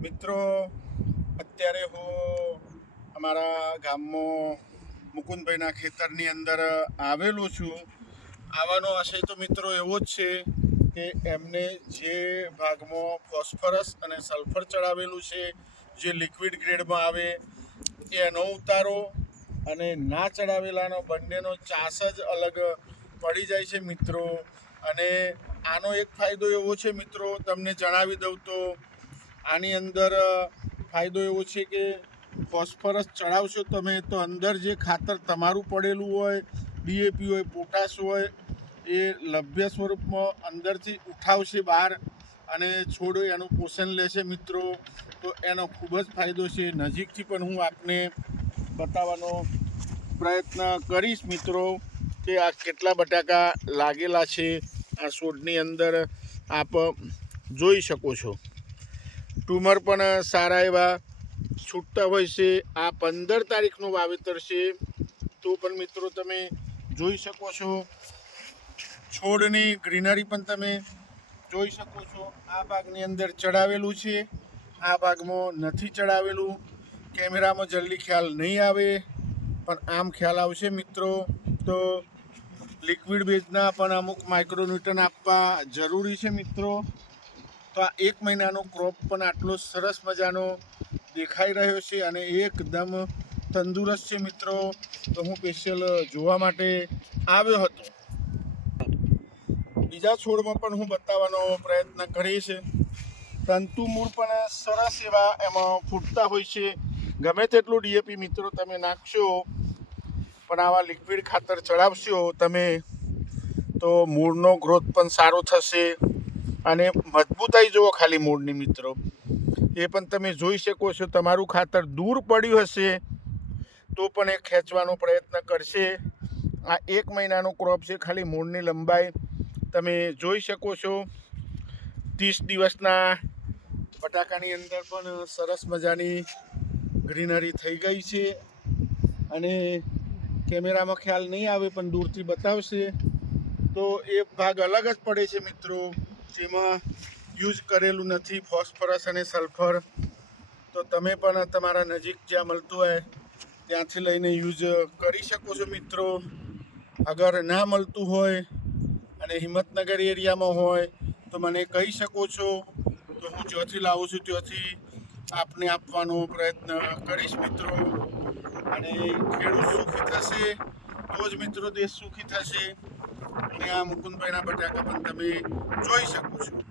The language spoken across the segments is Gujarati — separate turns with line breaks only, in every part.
મિત્રો, અત્યારે હું અમારા ગામમાં મુકુંદભાઈના ખેતરની અંદર આવેલો છું. આવવાનો આશય તો મિત્રો એવો જ છે કે એમને જે ભાગમાં ફોસ્ફરસ અને સલ્ફર ચડાવેલું છે, જે લિક્વિડ ગ્રેડમાં આવે, એનો ઉતારો અને ના ચડાવેલાનો બંનેનો ચાસ જ અલગ પડી જાય છે મિત્રો. અને આનો એક ફાયદો એવો છે મિત્રો, તમને જણાવી દઉં તો આની અંદર ફાયદો એવો છે કે ફોસ્ફરસ ચડાવશો તમે તો અંદર જે ખાતર તમારું પડેલું હોય ડીએપી હોય, પોટાશ હોય, એ લભ્ય સ્વરૂપમાં અંદરથી ઉઠાવશે બહાર અને છોડ એનું પોષણ લેશે મિત્રો. તો એનો ખૂબ જ ફાયદો છે. નજીકથી પણ હું આપને બતાવવાનો પ્રયત્ન કરીશ મિત્રો કે આ કેટલા બટાકા લાગેલા છે, આ છોડની અંદર આપ જોઈ શકો છો. ટ્યુમર પણ સારા એવા છૂટતા હોય છે. આ પંદર તારીખનું વાવેતર છે. તો પણ મિત્રો તમે જોઈ શકો છો. છોડની ગ્રીનરી પણ તમે જોઈ શકો છો. આ ભાગની અંદર ચડાવેલું છે. આ ભાગમાં નથી ચડાવેલું. કેમેરામાં જલ્દી ખ્યાલ નહીં આવે, પણ આમ ખ્યાલ આવશે મિત્રો. તો લિક્વિડ બેઝના પણ અમુક માઇક્રોન્યુટન આપવા જરૂરી છે મિત્રો. તો આ એક મહિનાનો ક્રોપ પણ આટલો સરસ મજાનો દેખાઈ રહ્યો છે અને એકદમ તંદુરસ્ત છે મિત્રો. તો હું સ્પેશિયલ જોવા માટે આવ્યો હતો. બીજા છોડમાં પણ હું બતાવવાનો પ્રયત્ન કરીશ. તંતુ મૂળ પણ સરસ એવા એમાં ફૂટતા હોય છે. ગમે તેટલું ડીએપી મિત્રો તમે નાખશો, પણ આવા લિક્વિડ ખાતર ચડાવશો તમે, તો મૂળનો ગ્રોથ પણ સારો થશે. અને મજબૂતાઈ જુઓ ખાલી મૂળની મિત્રો. એ પણ તમે જોઈ શકો છો, તમારું ખાતર દૂર પડ્યું હશે તો પણ એ ખેંચવાનો પ્રયત્ન કરશે. આ એક મહિનાનો ક્રોપ છે, ખાલી મૂળની લંબાઈ તમે જોઈ શકો છો. ત્રીસ દિવસના બટાકાની અંદર પણ સરસ મજાની ગ્રીનરી થઈ ગઈ છે અને કેમેરામાં ખ્યાલ નહીં આવે પણ દૂરથી બતાવશે. તો એ ભાગ અલગ જ પડે છે મિત્રો. જેમાં યુઝ કરેલું નથી ફોસ્ફરસ અને સલ્ફર. તો તમે પણ તમારા નજીક જ્યાં મળતું હોય, ત્યાંથી લઈને યુઝ કરી શકો છો મિત્રો. અગર ના મળતું હોય અને હિંમતનગર એરિયામાં હોય, તો મને કહી શકો છો. તો હું જ્યાંથી લાવું છું. ત્યાંથી આપને આપવાનો પ્રયત્ન કરીશ મિત્રો. અને ખેડૂત સુખી થશે, તો જ મિત્રો દેશ સુખી થશે. અને આ મુકુંદભાઈના બટાકા પણ તમે જોઈ શકો છો.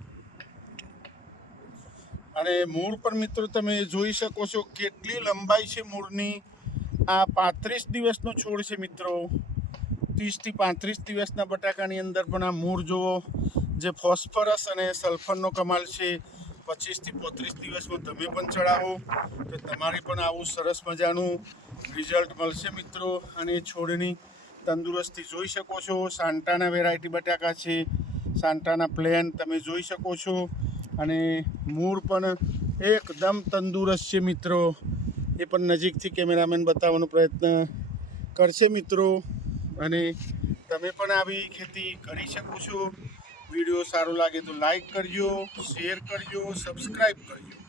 અને મૂળ પર મિત્રો તમે જોઈ શકો છો કેટલી લંબાઈ છે મૂળની. આ પાંત્રીસ દિવસનો છોડ છે મિત્રો. ત્રીસથી પાંત્રીસ દિવસના બટાકાની અંદર પણ આ મૂળ જુઓ, જે ફોસ્ફરસ અને સલ્ફરનો કમાલ છે. પચીસથી પોત્રીસ દિવસમાં તમે પણ ચડાવો તો તમારે પણ આવું સરસ મજાનું રિઝલ્ટ મળશે મિત્રો અને છોડની. તંદુરસ્તી જોઈ શકો છો. સાંટાના વેરાયટી બટાકા છે. સાંટાના પ્લેન તમે જોઈ શકો છો. અને મૂળ પણ એકદમ તંદુરસ્ત છે મિત્રો. એ પણ નજીકથી કેમેરામેન બતાવવાનો પ્રયત્ન કરશે મિત્રો. અને તમે પણ આવી ખેતી કરી શકો છો. વીડિયો સારો લાગે તો લાઈક કરજો શેર કરજો સબસ્ક્રાઈબ કરજો.